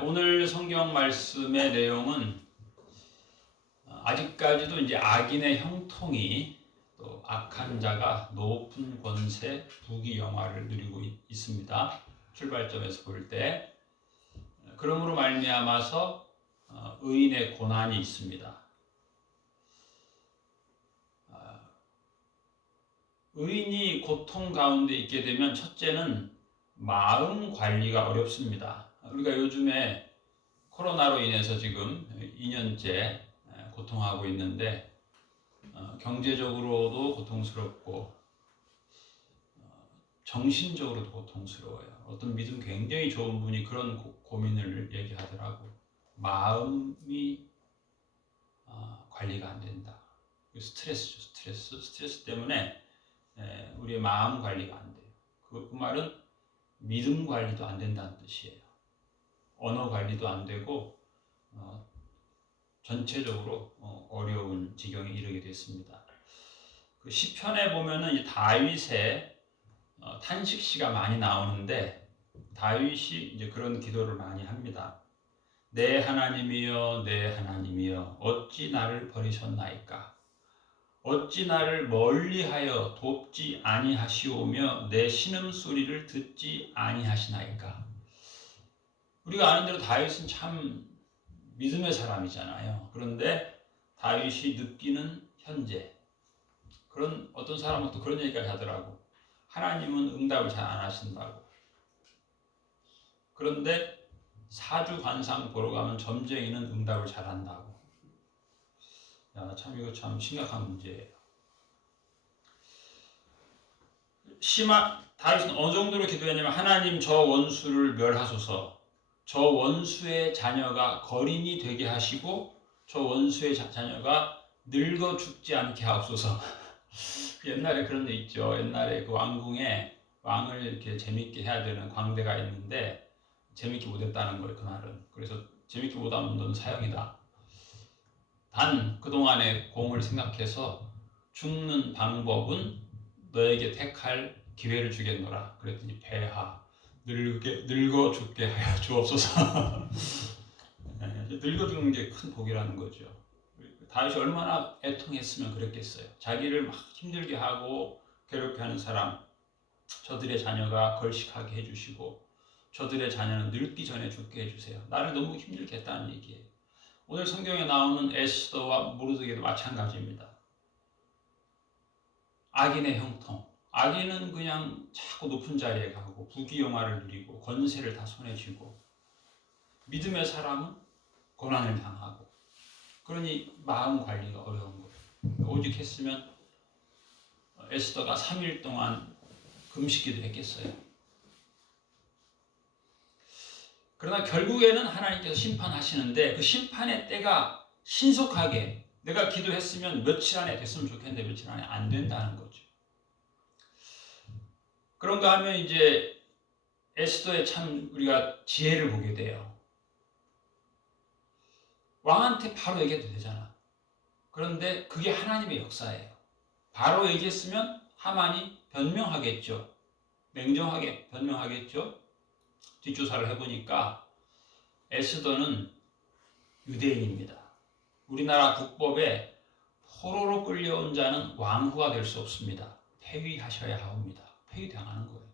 오늘 성경 말씀의 내용은 아직까지도 이제 악인의 형통이 또 악한 자가 높은 권세, 부귀 영화를 누리고 있습니다. 출발점에서 볼 때 그러므로 말미암아서 의인의 고난이 있습니다. 의인이 고통 가운데 있게 되면 첫째는 마음 관리가 어렵습니다. 우리가 요즘에 코로나로 인해서 지금 2년째 고통하고 있는데 경제적으로도 고통스럽고 정신적으로도 고통스러워요. 어떤 믿음 굉장히 좋은 분이 그런 고민을 얘기하더라고. 마음이 관리가 안 된다. 스트레스죠. 스트레스 때문에 우리의 마음 관리가 안 돼요. 그 말은 믿음 관리도 안 된다는 뜻이에요. 언어 관리도 안 되고 전체적으로 어려운 지경에 이르게 됐습니다. 그 시편에 보면은 이 다윗의 탄식시가 많이 나오는데 다윗이 이제 그런 기도를 많이 합니다. 내 하나님이여, 내 하나님이여, 어찌 나를 버리셨나이까? 어찌 나를 멀리하여 돕지 아니하시오며 내 신음소리를 듣지 아니하시나이까? 우리가 아는 대로 다윗은 참 믿음의 사람이잖아요. 그런데 다윗이 느끼는 현재, 그런 어떤 사람은 또 그런 얘기까지 하더라고. 하나님은 응답을 잘 안 하신다고. 그런데 사주 관상 보러 가면 점쟁이는 응답을 잘 한다고. 야, 참 이거 참 심각한 문제예요. 다윗은 어느 정도로 기도했냐면 하나님 저 원수를 멸하소서. 저 원수의 자녀가 거린이 되게 하시고 저 원수의 자녀가 늙어 죽지 않게 하옵소서. 옛날에 그런 데 있죠. 옛날에 그 왕궁에 왕을 이렇게 재밌게 해야 되는 광대가 있는데 재밌게 못했다는 거예요, 그날은. 그래서 재밌게 못하면 넌 사형이다. 단 그동안의 공을 생각해서 죽는 방법은 너에게 택할 기회를 주겠노라. 그랬더니 폐하 늙어 죽게 하여 주옵소서. 늙어 죽는 게 큰 복이라는 거죠. 다윗이 얼마나 애통했으면 그랬겠어요. 자기를 막 힘들게 하고 괴롭게 하는 사람, 저들의 자녀가 걸식하게 해주시고 저들의 자녀는 늙기 전에 죽게 해주세요. 나를 너무 힘들게 했다는 얘기예요. 오늘 성경에 나오는 에스더와 모르드게도 마찬가지입니다. 악인의 형통. 악인은 그냥 자꾸 높은 자리에 가고 부귀영화를 누리고 권세를 다 손에 쥐고 믿음의 사람은 고난을 당하고 그러니 마음 관리가 어려운 거예요. 오직 했으면 에스더가 3일 동안 금식기도 했겠어요. 그러나 결국에는 하나님께서 심판하시는데 그 심판의 때가 신속하게 내가 기도했으면 며칠 안에 됐으면 좋겠는데 며칠 안에 안 된다는 거죠. 그런가 하면 이제 에스더의 참 우리가 지혜를 보게 돼요. 왕한테 바로 얘기해도 되잖아. 그런데 그게 하나님의 역사예요. 바로 얘기했으면 하만이 변명하겠죠. 냉정하게 변명하겠죠. 뒷조사를 해보니까 에스더는 유대인입니다. 우리나라 국법에 포로로 끌려온 자는 왕후가 될 수 없습니다. 폐위하셔야 합니다. 폐위당하는 거예요.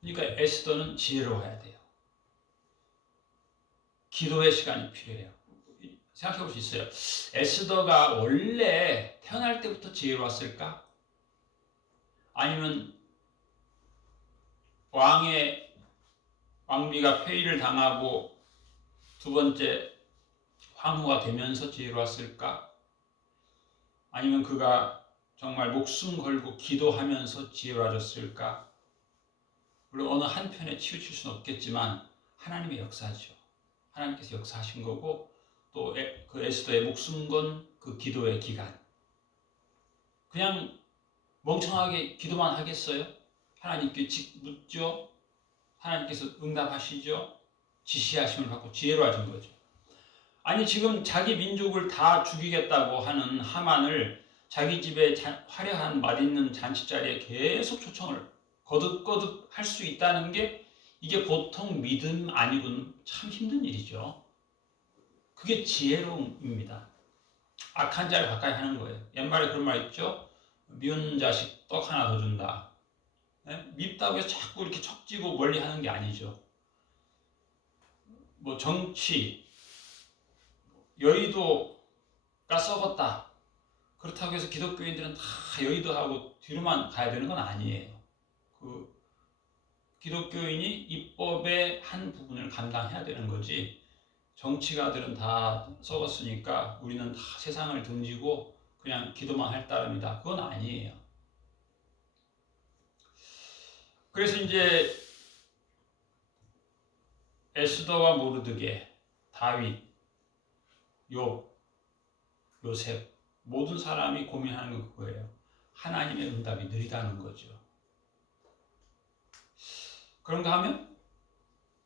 그러니까 에스더는 지혜로워야 돼요. 기도의 시간이 필요해요. 생각해 볼 수 있어요. 에스더가 원래 태어날 때부터 지혜로웠을까? 아니면 왕비가 폐위를 당하고 두 번째 황후가 되면서 지혜로웠을까? 아니면 그가 정말 목숨 걸고 기도하면서 지혜로워졌을까? 물론 어느 한편에 치우칠 수는 없겠지만 하나님의 역사죠. 하나님께서 역사하신 거고 또 그 에스더의 목숨 건 그 기도의 기간. 그냥 멍청하게 기도만 하겠어요? 하나님께 묻죠. 하나님께서 응답하시죠. 지시하심을 받고 지혜로워진 거죠. 아니 지금 자기 민족을 다 죽이겠다고 하는 하만을 자기 집에 화려한 맛있는 잔치 자리에 계속 초청을 거듭거듭 할 수 있다는 게 이게 보통 믿음 아니고는 참 힘든 일이죠. 그게 지혜로움입니다. 악한 자를 가까이 하는 거예요. 옛말에 그런 말 있죠? 미운 자식 떡 하나 더 준다. 네? 밉다고 해서 자꾸 이렇게 척지고 멀리 하는 게 아니죠. 뭐 정치, 여의도가 썩었다. 그렇다고 해서 기독교인들은 다 여의도하고 뒤로만 가야 되는 건 아니에요. 그 기독교인이 입법의 한 부분을 감당해야 되는 거지. 정치가들은 다 썩었으니까 우리는 다 세상을 등지고 그냥 기도만 할 따름이다. 그건 아니에요. 그래서 이제 에스더와 모르드게, 다윗, 욥, 요셉 모든 사람이 고민하는 건 그거예요. 하나님의 응답이 느리다는 거죠. 그런가 하면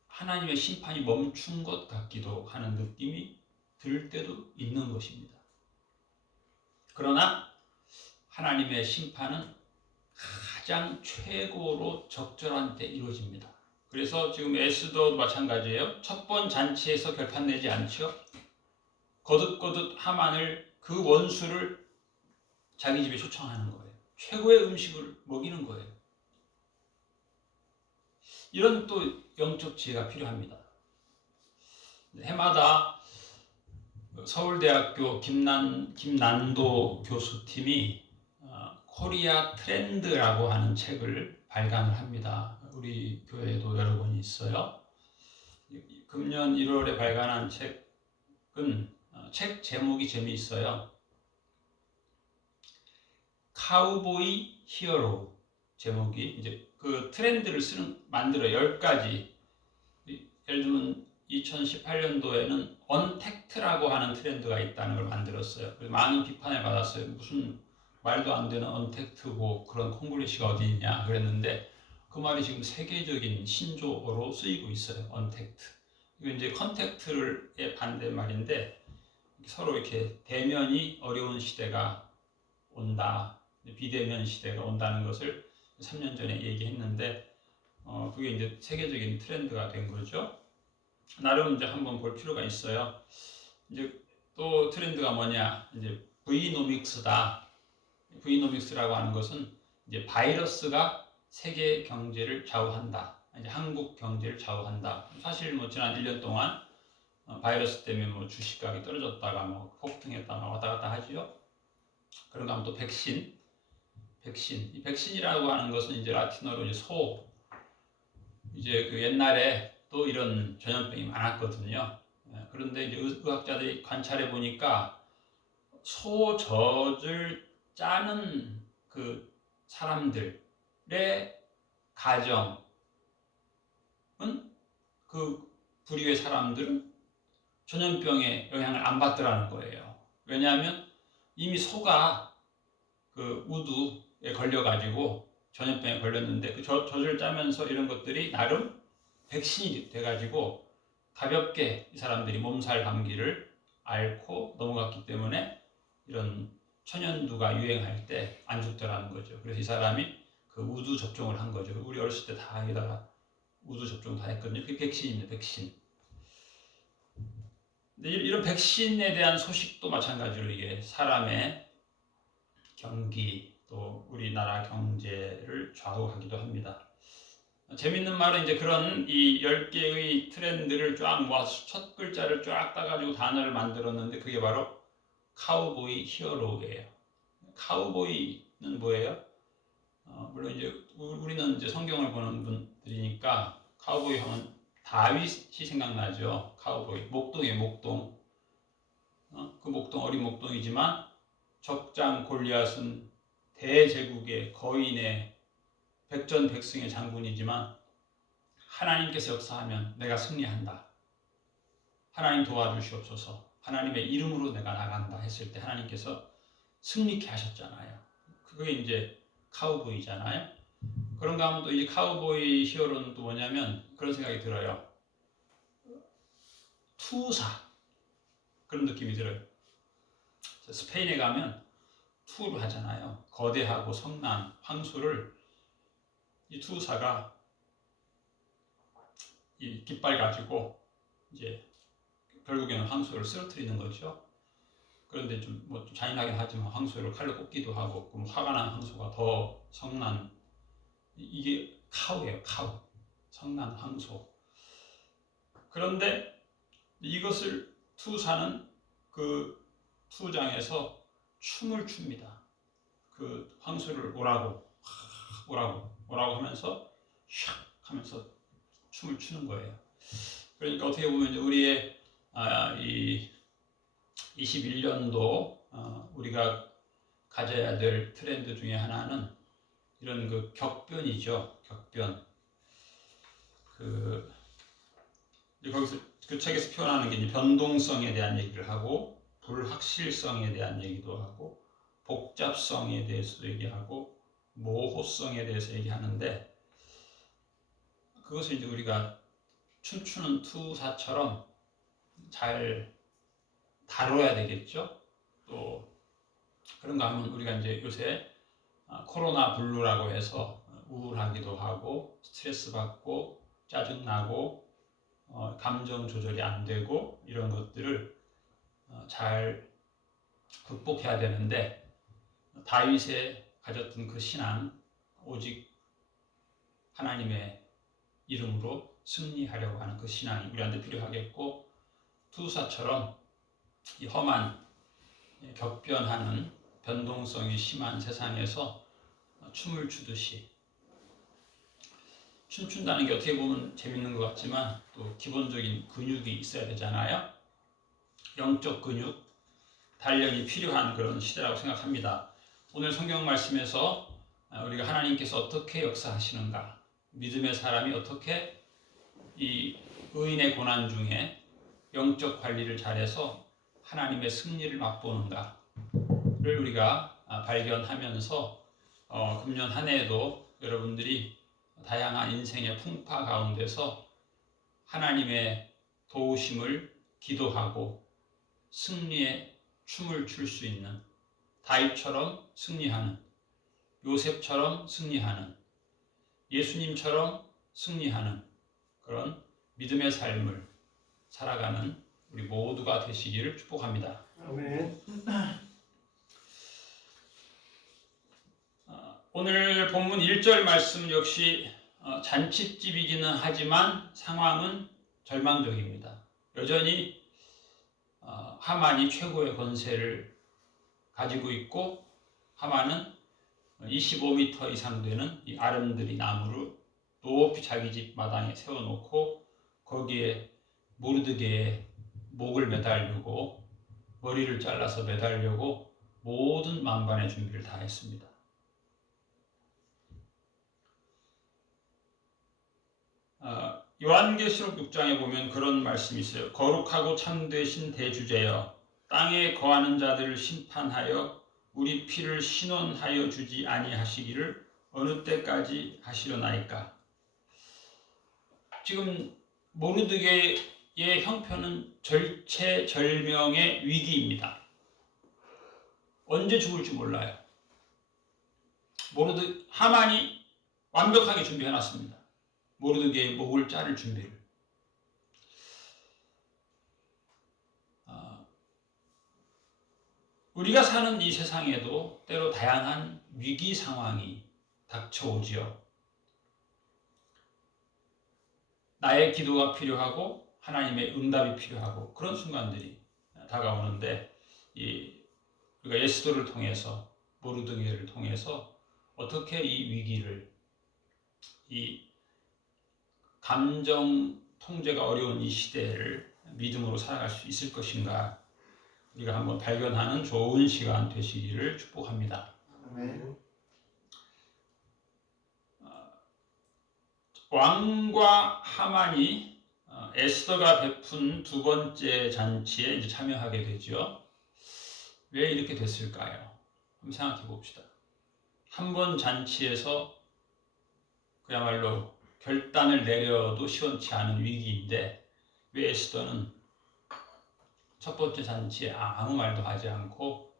하나님의 심판이 멈춘 것 같기도 하는 느낌이 들 때도 있는 것입니다. 그러나 하나님의 심판은 가장 최고로 적절한 때 이루어집니다. 그래서 지금 에스더도 마찬가지예요. 첫 번 잔치에서 결판 내지 않죠. 거듭거듭 하만을 그 원수를 자기 집에 초청하는 거예요. 최고의 음식을 먹이는 거예요. 이런 또 영적 지혜가 필요합니다. 해마다 서울대학교 김난도 교수팀이 코리아 트렌드라고 하는 책을 발간을 합니다. 우리 교회에도 여러 권 있어요. 금년 1월에 발간한 책은 책 제목이 재미있어요. 카우보이 히어로 제목이 이제 그 트렌드를 만들어 10가지. 예를 들면 2018년도에는 언택트라고 하는 트렌드가 있다는 걸 만들었어요. 많은 비판을 받았어요. 무슨 말도 안 되는 언택트고 그런 콩글리시가 어디 있냐 그랬는데 그 말이 지금 세계적인 신조어로 쓰이고 있어요. 언택트. 이거 이제 컨택트의 반대말인데 서로 이렇게 대면이 어려운 시대가 온다. 비대면 시대가 온다는 것을 3년 전에 얘기했는데 그게 이제 세계적인 트렌드가 된 거죠. 나름 이제 한번 볼 필요가 있어요. 이제 또 트렌드가 뭐냐? 이제 V노믹스다. V노믹스라고 하는 것은 이제 바이러스가 세계 경제를 좌우한다. 이제 한국 경제를 좌우한다. 사실 뭐 지난 1년 동안 바이러스 때문에 뭐 주식가격이 떨어졌다가 뭐 폭등했다가 왔다 갔다 하지요. 그런가 하면 또 백신. 이 백신이라고 하는 것은 이제 라틴어로 이제 이제 그 옛날에 또 이런 전염병이 많았거든요. 그런데 이제 의학자들이 관찰해 보니까 소젖을 짜는 그 사람들의 가정은 그 부류의 사람들은 전염병의 영향을 안 받더라는 거예요. 왜냐하면 이미 소가 그 우두에 걸려가지고 전염병에 걸렸는데 그 젖을 짜면서 이런 것들이 나름 백신이 돼가지고 가볍게 이 사람들이 몸살 감기를 앓고 넘어갔기 때문에 이런 천연두가 유행할 때 안 죽더라는 거죠. 그래서 이 사람이 그 우두 접종을 한 거죠. 우리 어렸을 때 다 여기다가 우두 접종 다 했거든요. 그게 백신입니다. 백신. 근데 이런 백신에 대한 소식도 마찬가지로 이게 사람의 경기 또 우리나라 경제를 좌우하기도 합니다. 재밌는 말은 이제 그런 이 10개의 트렌드를 쫙 모아서 첫 글자를 쫙 따가지고 단어를 만들었는데 그게 바로 카우보이 히어로예요. 카우보이는 뭐예요? 물론 이제 우리는 이제 성경을 보는 분들이니까 카우보이 하면 다윗이 생각나죠. 카우보이 목동이에요. 목동. 그 목동 어린 목동이지만 적장 골리앗은 대제국의 거인의 백전백승의 장군이지만 하나님께서 역사하면 내가 승리한다. 하나님 도와주시옵소서. 하나님의 이름으로 내가 나간다 했을 때 하나님께서 승리케 하셨잖아요. 그게 이제 카우보이잖아요. 그런가 하면 또 이 카우보이 히어로는 또 뭐냐면 그런 생각이 들어요. 투사 그런 느낌이 들어요. 스페인에 가면 투를 하잖아요. 거대하고 성난 황소를 이 투사가 이 깃발 가지고 이제 결국에는 황소를 쓰러뜨리는 거죠. 그런데 좀 잔인하긴 하지만 황소를 칼로 꽂기도 하고, 그럼 화가 난 황소가 더 성난, 이게 카우예요. 카우, 성난 황소. 그런데 이것을 투사는 그 투장에서 춤을 춥니다. 그 황소를 오라고 하면서 샥 하면서 춤을 추는 거예요. 그러니까 어떻게 보면 우리의 이 21년도 우리가 가져야 될 트렌드 중에 하나는 이런 그 격변이죠. 격변. 거기서 그 책에서 표현하는 게 이제 변동성에 대한 얘기를 하고, 불확실성에 대한 얘기도 하고, 복잡성에 대해서도 얘기하고, 모호성에 대해서 얘기하는데, 그것을 이제 우리가 춤추는 투사처럼 잘 다뤄야 되겠죠. 또 그런가 하면 우리가 이제 요새 코로나 블루라고 해서 우울하기도 하고, 스트레스 받고, 짜증 나고, 감정 조절이 안 되고, 이런 것들을 잘 극복해야 되는데, 다윗의 가졌던 그 신앙, 오직 하나님의 이름으로 승리하려고 하는 그 신앙이 우리한테 필요하겠고, 투사처럼 이 험한 격변하는 변동성이 심한 세상에서 춤을 추듯이, 춤춘다는 게 어떻게 보면 재밌는 것 같지만 또 기본적인 근육이 있어야 되잖아요. 영적 근육, 단련이 필요한 그런 시대라고 생각합니다. 오늘 성경 말씀에서 우리가 하나님께서 어떻게 역사하시는가, 믿음의 사람이 어떻게 이 의인의 고난 중에 영적 관리를 잘해서 하나님의 승리를 맛보는가를 우리가 발견하면서 금년 한 해에도 여러분들이 다양한 인생의 풍파 가운데서 하나님의 도우심을 기도하고 승리의 춤을 출 수 있는, 다윗처럼 승리하는, 요셉처럼 승리하는, 예수님처럼 승리하는 그런 믿음의 삶을 살아가는 우리 모두가 되시기를 축복합니다. 아멘. 오늘 본문 1절 말씀 역시 잔칫집이기는 하지만 상황은 절망적입니다. 여전히 하만이 최고의 권세를 가지고 있고, 하만은 25m 이상 되는 이 아름드리 나무를 높이 자기 집 마당에 세워놓고 거기에 모르드게의 목을 매달려고, 머리를 잘라서 매달려고 모든 만반의 준비를 다 했습니다. 요한계시록 6장에 보면 그런 말씀이 있어요. 거룩하고 참되신 대주제여, 땅에 거하는 자들을 심판하여 우리 피를 신원하여 주지 아니하시기를 어느 때까지 하시려나이까. 지금 모르드게의 형편은 절체절명의 위기입니다. 언제 죽을지 몰라요. 하만이 완벽하게 준비해놨습니다. 모르드게의 목을 자를 준비를. 우리가 사는 이 세상에도 때로 다양한 위기 상황이 닥쳐오지요. 나의 기도가 필요하고 하나님의 응답이 필요하고 그런 순간들이 다가오는데, 우리가 예스더를 통해서, 모르드게를 통해서 어떻게 이 위기를, 이 감정 통제가 어려운 이 시대를 믿음으로 살아갈 수 있을 것인가, 우리가 한번 발견하는 좋은 시간 되시기를 축복합니다. 아멘. 왕과 하만이 에스더가 베푼 두 번째 잔치에 이제 참여하게 되죠. 왜 이렇게 됐을까요? 한번 생각해 봅시다. 한 번 잔치에서 그야말로 결단을 내려도 시원치 않은 위기인데, 왜 에스더는 첫 번째 잔치에 아무 말도 하지 않고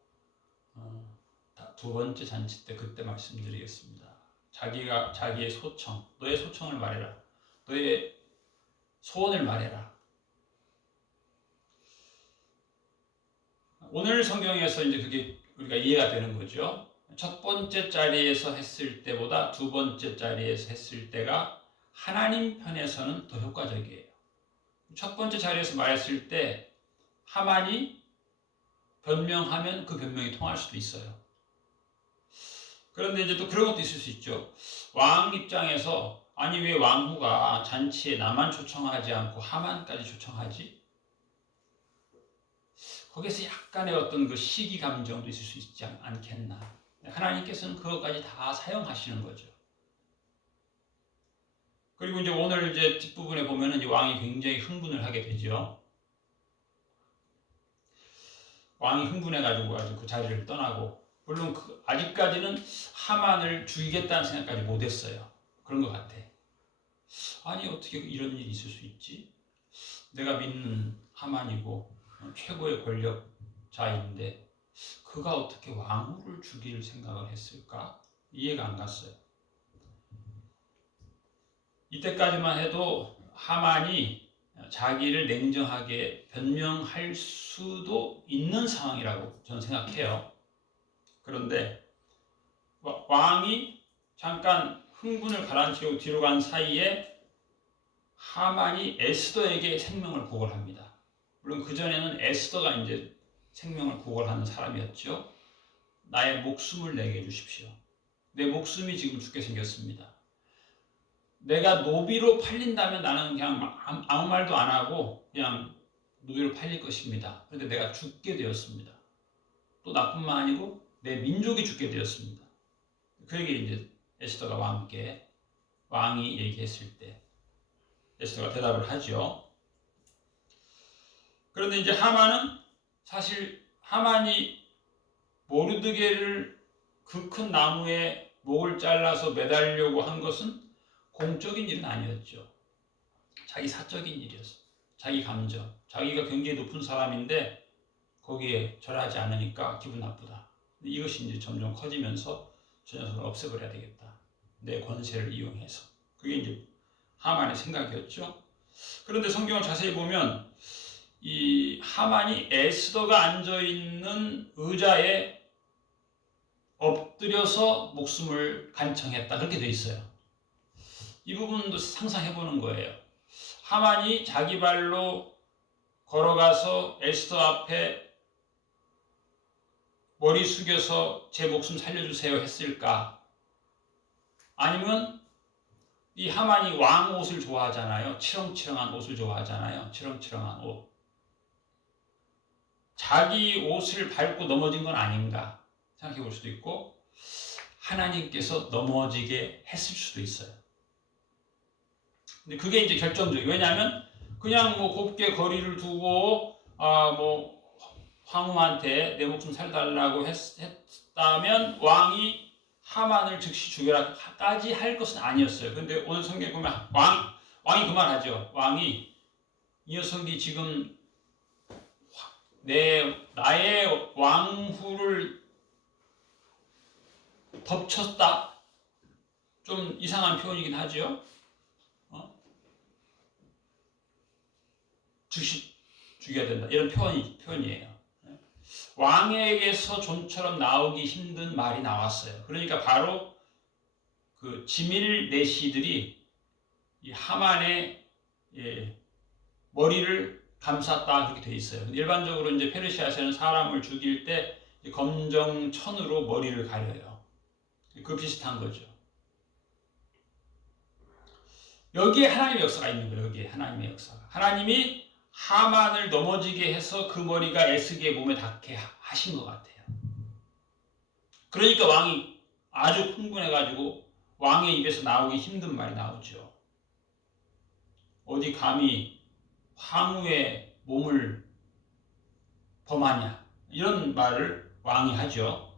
두 번째 잔치 때 그때 말씀드리겠습니다. 자기의 소청, 너의 소청을 말해라. 너의 소원을 말해라. 오늘 성경에서 이제 그게 우리가 이해가 되는 거죠. 첫 번째 자리에서 했을 때보다 두 번째 자리에서 했을 때가 하나님 편에서는 더 효과적이에요. 첫 번째 자리에서 말했을 때 하만이 변명하면 그 변명이 통할 수도 있어요. 그런데 이제 또 그런 것도 있을 수 있죠. 왕 입장에서 아니 왜 왕후가 잔치에 나만 초청하지 않고 하만까지 초청하지? 거기서 약간의 어떤 그 시기 감정도 있을 수 있지 않겠나. 하나님께서는 그것까지 다 사용하시는 거죠. 그리고 이제 오늘 이제 뒷부분에 보면은 이제 왕이 굉장히 흥분을 하게 되죠. 왕이 흥분해가지고 아주 그 자리를 떠나고, 물론 아직까지는 하만을 죽이겠다는 생각까지 못했어요. 그런 것 같아. 아니 어떻게 이런 일이 있을 수 있지? 내가 믿는 하만이고 최고의 권력자인데 그가 어떻게 왕후를 죽일 생각을 했을까? 이해가 안 갔어요. 이때까지만 해도 하만이 자기를 냉정하게 변명할 수도 있는 상황이라고 저는 생각해요. 그런데 왕이 잠깐 흥분을 가라앉히고 뒤로 간 사이에 하만이 에스더에게 생명을 구걸합니다. 물론 그전에는 에스더가 이제 생명을 구걸하는 사람이었죠. 나의 목숨을 내게 해주십시오. 내 목숨이 지금 죽게 생겼습니다. 내가 노비로 팔린다면 나는 그냥 아무 말도 안 하고 그냥 노비로 팔릴 것입니다. 그런데 내가 죽게 되었습니다. 또 나뿐만 아니고 내 민족이 죽게 되었습니다. 그에게 이제 에스더가 왕이 얘기했을 때 에스더가 대답을 하죠. 그런데 이제 하만은 사실 하만이 모르드게를 그 큰 나무에 목을 잘라서 매달려고 한 것은 공적인 일은 아니었죠. 자기 사적인 일이었어. 자기 감정. 자기가 굉장히 높은 사람인데 거기에 절하지 않으니까 기분 나쁘다. 이것이 이제 점점 커지면서 저 녀석을 없애버려야 되겠다. 내 권세를 이용해서. 그게 이제 하만의 생각이었죠. 그런데 성경을 자세히 보면 이 하만이 에스더가 앉아있는 의자에 엎드려서 목숨을 간청했다. 그렇게 돼 있어요. 이 부분도 상상해보는 거예요. 하만이 자기 발로 걸어가서 에스더 앞에 머리 숙여서 제 목숨 살려주세요 했을까? 아니면 이 하만이 왕 옷을 좋아하잖아요. 치렁치렁한 옷을 좋아하잖아요. 치렁치렁한 옷. 자기 옷을 밟고 넘어진 건 아닌가 생각해 볼 수도 있고 하나님께서 넘어지게 했을 수도 있어요. 근데 그게 이제 결정적이에요. 왜냐하면 그냥 뭐 곱게 거리를 두고 뭐 황후한테 내 목숨 살달라고 했다면 왕이 하만을 즉시 죽여라까지 할 것은 아니었어요. 그런데 오늘 성경에 보면 왕이 그 말하죠. 왕이 이 녀석이 지금 나의 왕후를 덮쳤다. 좀 이상한 표현이긴 하죠. 즉시 죽여야 된다. 이런 표현이에요. 왕에게서 좀처럼 나오기 힘든 말이 나왔어요. 그러니까 바로 그 지밀 내시들이 이 하만의 머리를 감쌌다 그렇게 돼 있어요. 일반적으로 이제 페르시아에서는 사람을 죽일 때 검정 천으로 머리를 가려요. 그 비슷한 거죠. 여기에 하나님의 역사가 있는 거예요. 여기에 하나님의 역사가. 하나님이 하만을 넘어지게 해서 그 머리가 에스게의 몸에 닿게 하신 것 같아요. 그러니까 왕이 아주 흥분해가지고 왕의 입에서 나오기 힘든 말이 나오죠. 어디 감히 황후의 몸을 범하냐 이런 말을 왕이 하죠.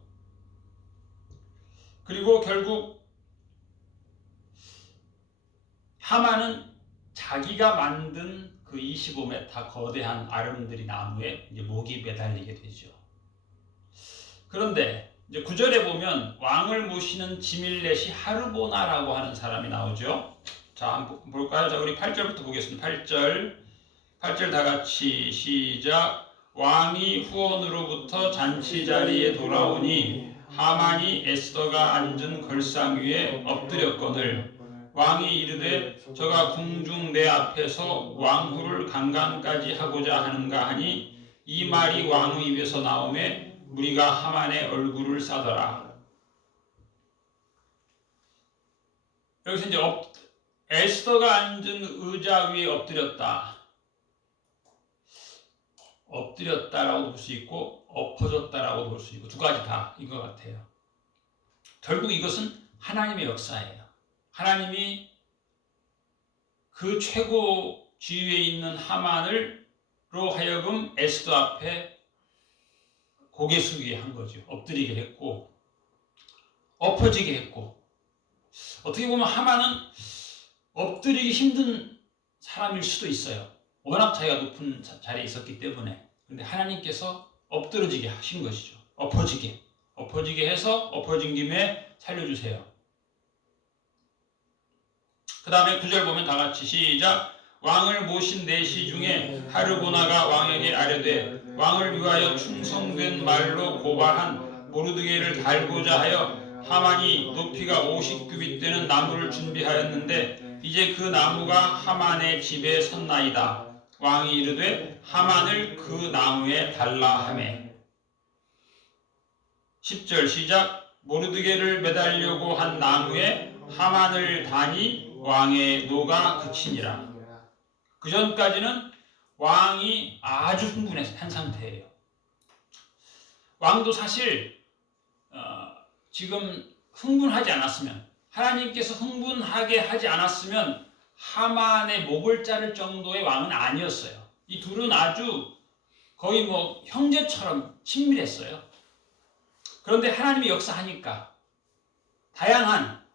그리고 결국 하만은 자기가 만든 그 25m 거대한 아름드리 나무에 이제 목이 매달리게 되죠. 그런데 이제 9절에 보면 왕을 모시는 지밀렛이 하르보나라고 하는 사람이 나오죠. 자, 한번 볼까요? 자, 우리 8절부터 보겠습니다. 8절 다 같이 시작. 왕이 후원으로부터 잔치 자리에 돌아오니 하만이 에스더가 앉은 걸상 위에 엎드렸거늘 왕이 이르되 저가 궁중 내 앞에서 왕후를 강간까지 하고자 하는가 하니 이 말이 왕의 입에서 나오매 무리가 하만의 얼굴을 싸더라. 여기서 이제 에스더가 앉은 의자 위에 엎드렸다. 엎드렸다라고 볼 수 있고 엎어졌다라고 볼 수 있고 두 가지 다인 것 같아요. 결국 이것은 하나님의 역사예요. 하나님이 그 최고 지위에 있는 하만으로 하여금 에스더 앞에 고개 숙이게 한 거죠. 엎드리게 했고 엎어지게 했고, 어떻게 보면 하만은 엎드리기 힘든 사람일 수도 있어요. 워낙 자기가 높은 자리에 있었기 때문에. 그런데 하나님께서 엎드러지게 하신 것이죠. 엎어지게 해서 엎어진 김에 살려주세요. 그 다음에 9절 보면 다 같이 시작. 왕을 모신 내시 중에 하르보나가 왕에게 아뢰되 왕을 위하여 충성된 말로 고발한 모르드게를 달고자 하여 하만이 높이가 50규빗 되는 나무를 준비하였는데 이제 그 나무가 하만의 집에 섰나이다. 왕이 이르되 하만을 그 나무에 달라 하매. 10절 시작. 모르드게를 매달려고 한 나무에 하만을 다니 왕의 노가 그치니라. 그 전까지는 왕이 아주 흥분한 상태예요. 왕도 사실 지금 흥분하지 않았으면, 하나님께서 흥분하게 하지 않았으면 하만의 목을 자를 정도의 왕은 아니었어요. 이 둘은 아주 거의 뭐 형제처럼 친밀했어요. 그런데 하나님이 역사하니까 다양한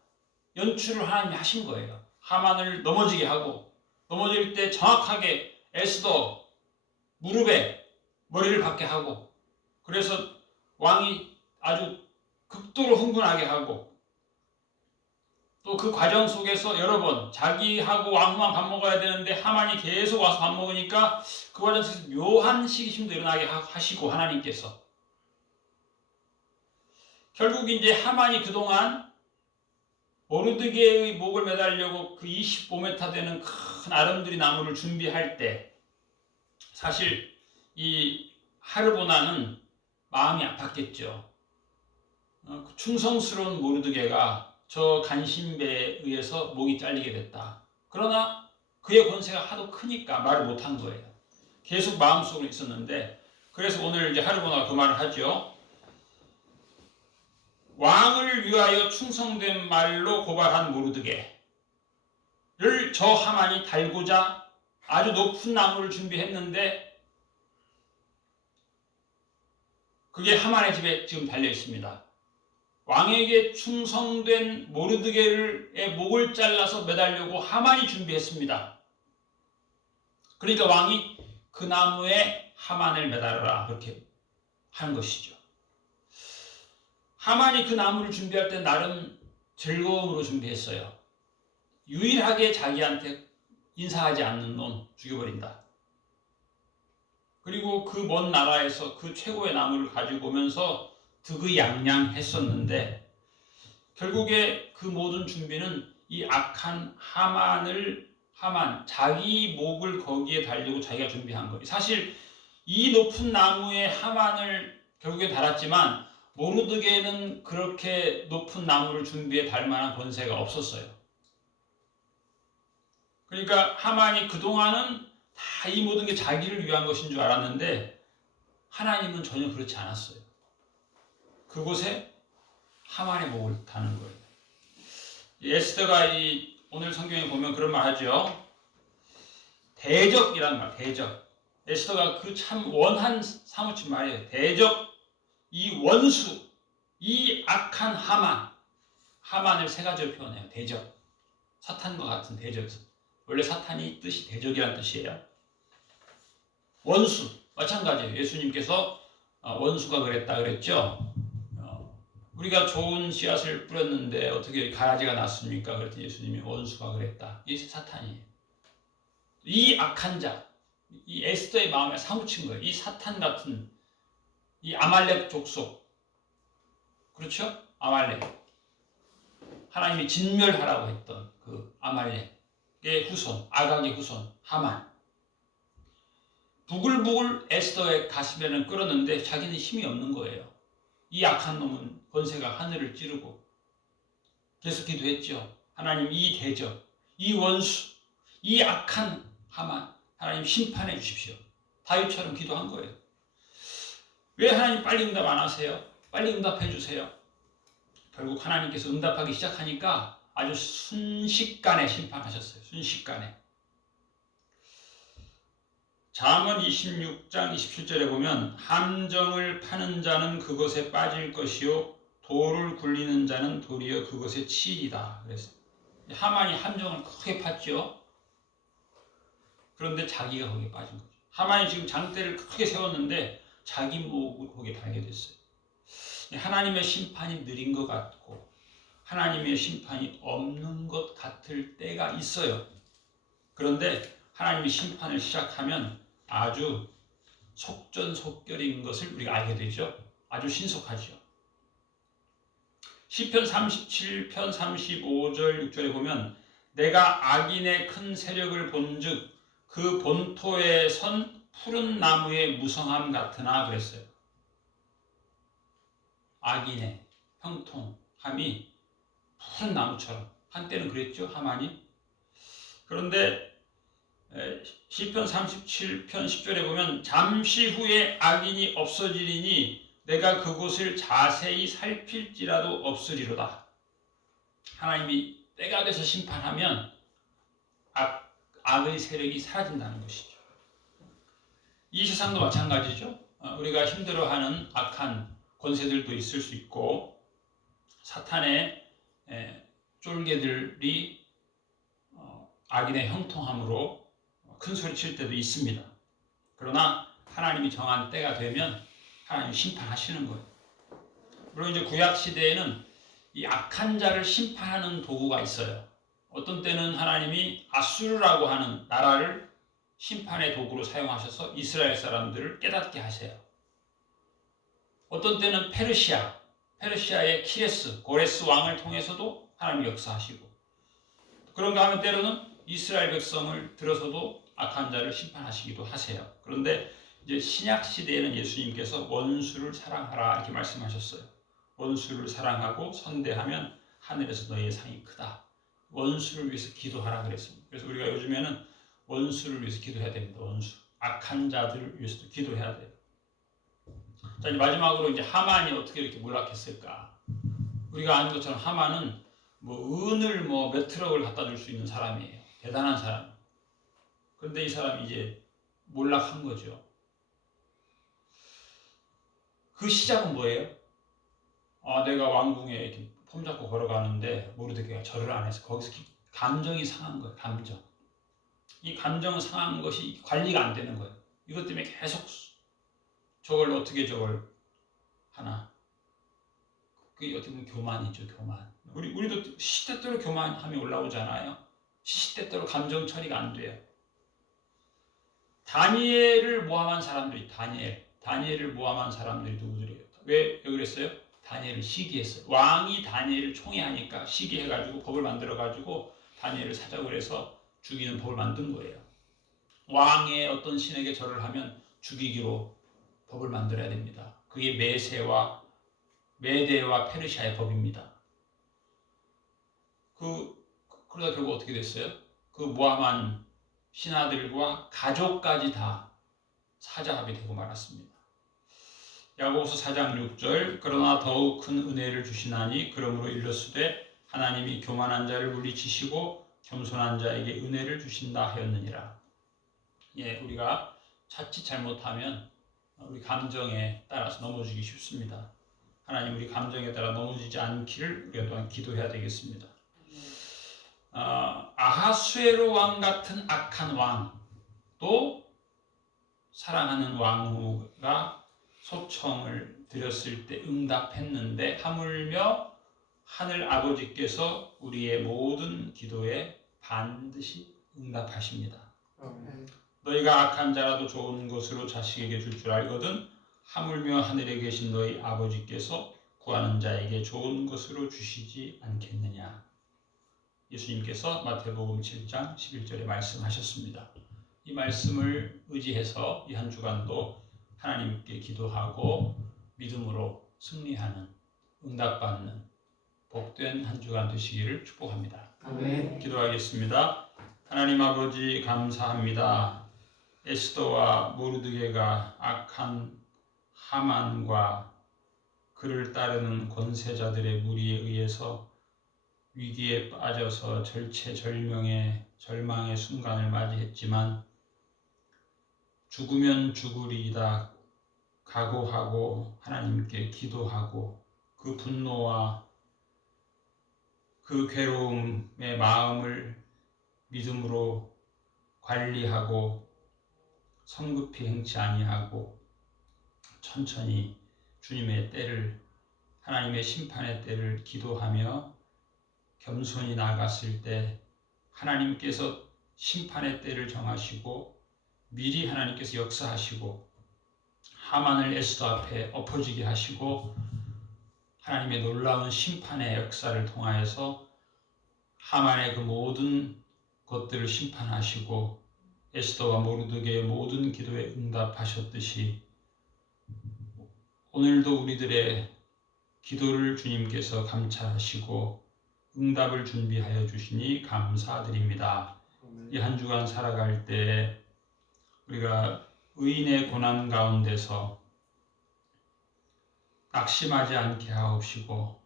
연출을 하나님이 하신 거예요. 하만을 넘어지게 하고, 넘어질 때 정확하게 에스더 무릎에 머리를 박게 하고, 그래서 왕이 아주 극도로 흥분하게 하고, 또 그 과정 속에서 여러 번 자기하고 왕후만 밥 먹어야 되는데 하만이 계속 와서 밥 먹으니까 그 과정 속에서 묘한 시기심도 일어나게 하시고, 하나님께서 결국 이제 하만이 그동안 모르드게의 목을 매달려고 그 25m 되는 큰 아름드리 나무를 준비할 때 사실 이 하르보나는 마음이 아팠겠죠. 충성스러운 모르드게가 저 간신배에 의해서 목이 잘리게 됐다. 그러나 그의 권세가 하도 크니까 말을 못한 거예요. 계속 마음속으로 있었는데, 그래서 오늘 이제 하르보나가 그 말을 하죠. 왕을 위하여 충성된 말로 고발한 모르드게를 저 하만이 달고자 아주 높은 나무를 준비했는데 그게 하만의 집에 지금 달려 있습니다. 왕에게 충성된 모르드게의 목을 잘라서 매달려고 하만이 준비했습니다. 그러니까 왕이 그 나무에 하만을 매달아라 그렇게 하는 것이죠. 하만이 그 나무를 준비할 때 나름 즐거움으로 준비했어요. 유일하게 자기한테 인사하지 않는 놈 죽여버린다. 그리고 그 먼 나라에서 그 최고의 나무를 가지고 오면서 득의양양했었는데 결국에 그 모든 준비는 이 악한 하만 자기 목을 거기에 달려고 자기가 준비한 거예요. 사실 이 높은 나무에 하만을 결국에 달았지만 모르드게는 그렇게 높은 나무를 준비해 달 만한 권세가 없었어요. 그러니까 하만이 그동안은 다 이 모든 게 자기를 위한 것인 줄 알았는데 하나님은 전혀 그렇지 않았어요. 그곳에 하만의 목을 다는 거예요. 에스더가 오늘 성경에 보면 그런 말 하죠. 대적이라는 말, 대적. 에스더가 그 참 원한 사무친 말이에요. 대적, 이 원수, 이 악한 하만을 세 가지로 표현해요. 대적, 사탄과 같은 대적. 원래 사탄이 뜻이 대적이라는 뜻이에요. 원수, 마찬가지예요. 예수님께서 원수가 그랬다 그랬죠. 우리가 좋은 씨앗을 뿌렸는데 어떻게 가라지가 났습니까? 그랬더니 예수님이 원수가 그랬다. 이게 사탄이에요. 이 악한 자, 이 에스더의 마음에 사무친 거예요. 이 사탄 같은 이 아말렉 족속, 그렇죠? 아말렉, 하나님이 진멸하라고 했던 그 아말렉의 후손, 아각의 후손 하만. 부글부글 에스더의 가슴에는 끓었는데 자기는 힘이 없는 거예요. 이 악한 놈은 권세가 하늘을 찌르고 계속 기도했죠. 하나님, 이 대적, 이 원수, 이 악한 하만, 하나님 심판해 주십시오. 다윗처럼 기도한 거예요. 왜 하나님 빨리 응답 안 하세요? 빨리 응답해 주세요. 결국 하나님께서 응답하기 시작하니까 아주 순식간에 심판하셨어요. 순식간에. 잠언 26장 27절에 보면 함정을 파는 자는 그것에 빠질 것이요 돌을 굴리는 자는 도리어 그것에 치이리다. 그래서 하만이 함정을 크게 팠죠. 그런데 자기가 거기에 빠진 거죠. 하만이 지금 장대를 크게 세웠는데 자기 목을 거기에 달게 됐어요. 하나님의 심판이 느린 것 같고 하나님의 심판이 없는 것 같을 때가 있어요. 그런데 하나님이 심판을 시작하면 아주 속전속결인 것을 우리가 알게 되죠. 아주 신속하죠. 시편 37편 35절 6절에 보면 내가 악인의 큰 세력을 본즉 그 본토에 선 푸른 나무의 무성함 같으나 그랬어요. 악인의 형통함이 푸른 나무처럼 한때는 그랬죠. 하만이. 그런데 시편 37편 10절에 보면 잠시 후에 악인이 없어지리니 내가 그곳을 자세히 살필지라도 없으리로다. 하나님이 때가 돼서 심판하면 악의 세력이 사라진다는 것이죠. 이 세상도 마찬가지죠. 우리가 힘들어하는 악한 권세들도 있을 수 있고 사탄의 쫄개들이 악인의 형통함으로 큰 소리 칠 때도 있습니다. 그러나 하나님이 정한 때가 되면 하나님이 심판하시는 거예요. 물론 이제 구약 시대에는 이 악한 자를 심판하는 도구가 있어요. 어떤 때는 하나님이 아수르라고 하는 나라를 심판의 도구로 사용하셔서 이스라엘 사람들을 깨닫게 하세요. 어떤 때는 페르시아의 키레스, 고레스 왕을 통해서도 하나님이 역사하시고 그런가 하면 때로는 이스라엘 백성을 들어서도 악한 자를 심판하시기도 하세요. 그런데 이제 신약 시대에는 예수님께서 원수를 사랑하라 이렇게 말씀하셨어요. 원수를 사랑하고 선대하면 하늘에서 너희의 상이 크다. 원수를 위해서 기도하라 그랬습니다. 그래서 우리가 요즘에는 원수를 위해서 기도해야 됩니다. 원수, 악한 자들을 위해서도 기도해야 돼요. 자, 이제 마지막으로 이제 하만이 어떻게 이렇게 몰락했을까? 우리가 아는 것처럼 하만은 은을 몇 트럭을 갖다 줄 수 있는 사람이에요. 대단한 사람. 그런데 이 사람이 이제 몰락한 거죠. 그 시작은 뭐예요? 내가 왕궁에 이렇게 폼 잡고 걸어가는데 모르드게가 절을 안 해서 거기서 감정이 상한 거예요. 감정. 이 감정 상한 것이 관리가 안 되는 거예요. 이것 때문에 계속 어떻게 저걸 하나. 그게 어떻게 보면 교만이죠. 교만. 우리도 시시때때로 교만함이 올라오잖아요. 시시때때로 감정 처리가 안 돼요. 다니엘을 모함한 사람들이 다니엘을 모함한 사람들이 누구들이에요? 왜 그랬어요? 다니엘을 시기했어요. 왕이 다니엘을 총애하니까 시기해가지고 법을 만들어가지고 다니엘을 사자고 해서 죽이는 법을 만든 거예요. 왕의 어떤 신에게 절을 하면 죽이기로 법을 만들어야 됩니다. 그게 메대와 페르시아의 법입니다. 그러다 결국 어떻게 됐어요? 그 모함한 신하들과 가족까지 다 사자합이 되고 말았습니다. 야고보서 4장 6절 그러나 더욱 큰 은혜를 주시나니 그러므로 일렀으되 하나님이 교만한 자를 물리치시고 겸손한 자에게 은혜를 주신다 하였느니라. 우리가 자칫 잘못하면 우리 감정에 따라서 넘어지기 쉽습니다. 하나님 우리 감정에 따라 넘어지지 않기를 우리가 또한 기도해야 되겠습니다. 아하수에로 왕 같은 악한 왕도 사랑하는 왕후가 소청을 드렸을 때 응답했는데 하물며 하늘 아버지께서 우리의 모든 기도에 반드시 응답하십니다. 너희가 악한 자라도 좋은 것으로 자식에게 줄 줄 알거든 하물며 하늘에 계신 너희 아버지께서 구하는 자에게 좋은 것으로 주시지 않겠느냐. 예수님께서 마태복음 7장 11절에 말씀하셨습니다. 이 말씀을 의지해서 이 한 주간도 하나님께 기도하고 믿음으로 승리하는, 응답받는 복된 한 주간 되시기를 축복합니다. 아멘. 기도하겠습니다. 하나님 아버지 감사합니다. 에스더와 모르드게가 악한 하만과 그를 따르는 권세자들의 무리에 의해서 위기에 빠져서 절체절명의 절망의 순간을 맞이했지만 죽으면 죽으리이다 각오하고 하나님께 기도하고 그 분노와 그 괴로움의 마음을 믿음으로 관리하고 성급히 행치 아니하고 천천히 주님의 때를, 하나님의 심판의 때를 기도하며 겸손히 나아갔을 때 하나님께서 심판의 때를 정하시고 미리 하나님께서 역사하시고 하만을 에스더 앞에 엎어지게 하시고 하나님의 놀라운 심판의 역사를 통하여서 하만의 그 모든 것들을 심판하시고 에스더와 모르드게의 모든 기도에 응답하셨듯이 오늘도 우리들의 기도를 주님께서 감찰하시고 응답을 준비하여 주시니 감사드립니다. 이 한 주간 살아갈 때 우리가 의인의 고난 가운데서 낙심하지 않게 하옵시고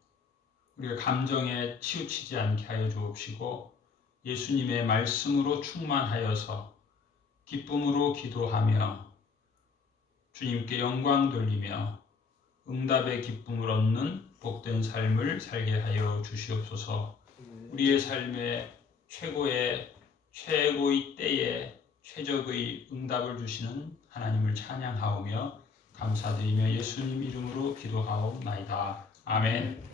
우리가 감정에 치우치지 않게 하여 주옵시고 예수님의 말씀으로 충만하여서 기쁨으로 기도하며 주님께 영광 돌리며 응답의 기쁨을 얻는 복된 삶을 살게 하여 주시옵소서. 우리의 삶의 최고의 때에 최적의 응답을 주시는 하나님을 찬양하오며 감사드리며 예수님 이름으로 기도하옵나이다. 아멘.